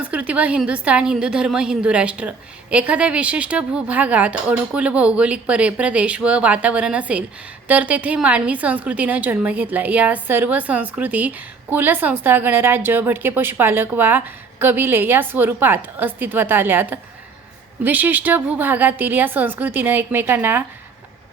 संस्कृती व हिंदुस्थान हिंदू धर्म हिंदू राष्ट्र. एखाद्या विशिष्ट भूभागात अनुकूल भौगोलिक परे प्रदेश व वातावरण असेल तर तेथे मानवी संस्कृतीनं जन्म घेतला. या सर्व संस्कृती कुलसंस्था गणराज्य भटके पशुपालक वा कबिले या स्वरूपात अस्तित्वात आल्यात. विशिष्ट भूभागातील या संस्कृतीनं एकमेकांना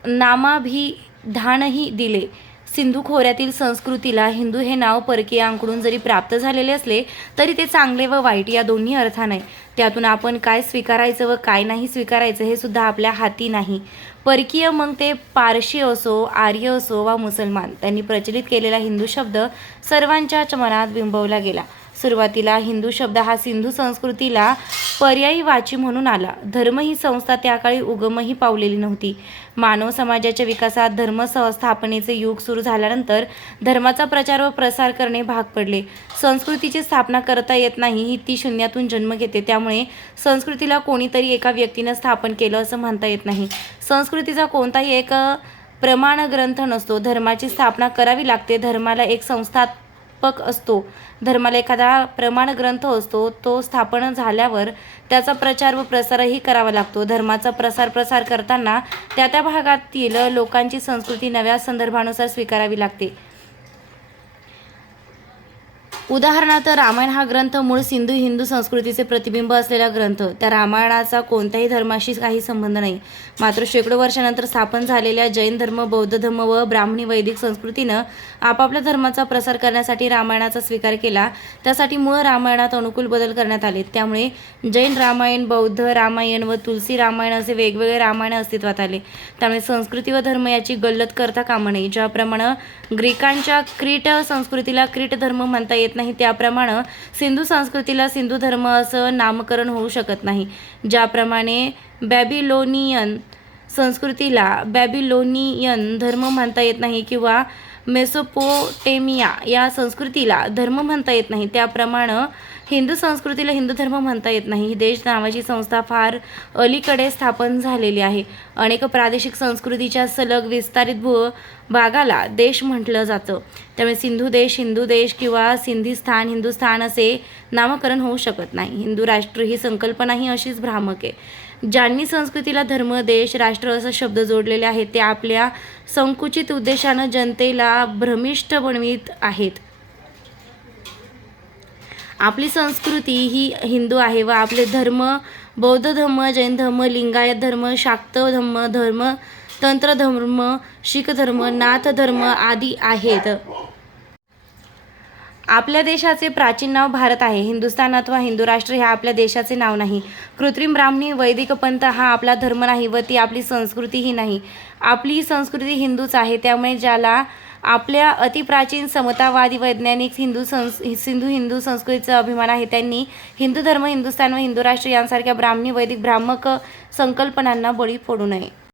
नामाभिधानही दिले. सिंधू खोऱ्यातील संस्कृतीला हिंदू हे नाव परकीयांकडून जरी प्राप्त झालेले असले तरी ते चांगले व वाईट या दोन्ही अर्थाने त्यातून आपण काय स्वीकारायचं व काय नाही स्वीकारायचं हे सुद्धा आपल्या हाती नाही. परकीय मग ते पारशी असो आर्य असो वा मुसलमान त्यांनी प्रचलित केलेला हिंदू शब्द सर्वांच्याच मनात बिंबवला गेला. सुरुवातीला हिंदू शब्द हा सिंधू संस्कृतीला पर्यायी वाची म्हणून आला. धर्म ही संस्था त्या काळी उगमही पावलेली नव्हती. मानव समाजाच्या विकासात धर्म संस्थापनेचे युग सुरू झाल्यानंतर धर्माचा प्रचार व प्रसार करणे भाग पडले. संस्कृतीची स्थापना करता येत नाही ही ती शून्यातून जन्म घेते. त्यामुळे संस्कृतीला कोणीतरी एका व्यक्तीनं स्थापन केलं असं म्हणता येत नाही. संस्कृतीचा कोणताही एक प्रमाण ग्रंथ नसतो. धर्माची स्थापना करावी लागते. धर्माला एक संस्था पक असतो. धर्माला एखादा प्रमाण ग्रंथ असतो तो स्थापन झाल्यावर त्याचा प्रचार व प्रसारही करावा लागतो. धर्माचा प्रसार प्रसार करताना त्या त्या भागातील लोकांची संस्कृती नव्या संदर्भानुसार स्वीकारावी लागते. उदाहरणार्थ रामायण हा ग्रंथ मूळ सिंधू हिंदू संस्कृतीचे प्रतिबिंब असलेला ग्रंथ. त्या रामायणाचा कोणत्याही धर्माशी काही संबंध नाही. मात्र शेकडो वर्षानंतर स्थापन झालेल्या जैन धर्म बौद्ध धर्म व ब्राह्मणी वैदिक संस्कृतीनं आपापल्या धर्माचा प्रसार करण्यासाठी रामायणाचा स्वीकार केला. त्यासाठी मूळ रामायणात अनुकूल बदल करण्यात आले. त्यामुळे जैन रामायण बौद्ध रामायण व तुलसी रामायण असे वेगवेगळे रामायण अस्तित्वात आले. त्यामुळे संस्कृती व धर्म याची गल्लत करता कामा नये. ज्याप्रमाणे ग्रीकांच्या क्रीट संस्कृतीला क्रीट धर्म म्हणता येत नाही त्याप्रमाणे सिंधू संस्कृतीला सिंधू धर्म असं नामकरण होऊ शकत नाही. ज्याप्रमाणे बॅबिलोनियन संस्कृतीला बॅबिलोनियन धर्म म्हणता येत नाही किंवा मेसोपोटेमिया या संस्कृतीला धर्म म्हणता येत नाही त्याप्रमाणे हिंदू संस्कृतीला हिंदू धर्म म्हणता येत नाही. ही देश नावाची संस्था फार अलीकडे स्थापन झालेली आहे. अनेक प्रादेशिक संस्कृतीच्या सलग विस्तारित भू भागाला देश म्हटलं जातं. त्यामुळे सिंधू देश हिंदू देश किंवा सिंधीस्थान हिंदुस्थान असे नामकरण होऊ शकत नाही. हिंदू राष्ट्र ही संकल्पना ही अशीच भ्रामक आहे. ज्यांनी संस्कृतीला धर्म देश राष्ट्र असा शब्द जोडलेले आहेत ते आपल्या संकुचित उद्देशानं जनतेला भ्रमिष्ठ बनवित आहेत. आपली संस्कृती ही हिंदू आहे व आपले धर्म बौद्ध धर्म जैन धर्म लिंगायत धर्म शाक्त धर्म धर्म तंत्र धर्म शीख धर्म नाथ धर्म आदी आहेत. आपल्या देशाचे प्राचीन नाव भारत आहे. हिंदुस्थान अथवा हिंदू राष्ट्र हे आपल्या देशाचे नाव नाही. कृत्रिम ब्राह्मणी वैदिक पंथ हा आपला धर्म नाही व ती आपली संस्कृतीही नाही. आपली संस्कृती हिंदूच आहे. त्यामुळे ज्याला आपल्या अतिप्राचीन समतावादी वैज्ञानिक हिंदू संस सिंधू हिंदू संस्कृतीचा अभिमान आहे त्यांनी हिंदू धर्म हिंदुस्थान व हिंदू राष्ट्र यांसारख्या ब्राह्मणी वैदिक भ्रामक संकल्पनांना बळी पडू नये.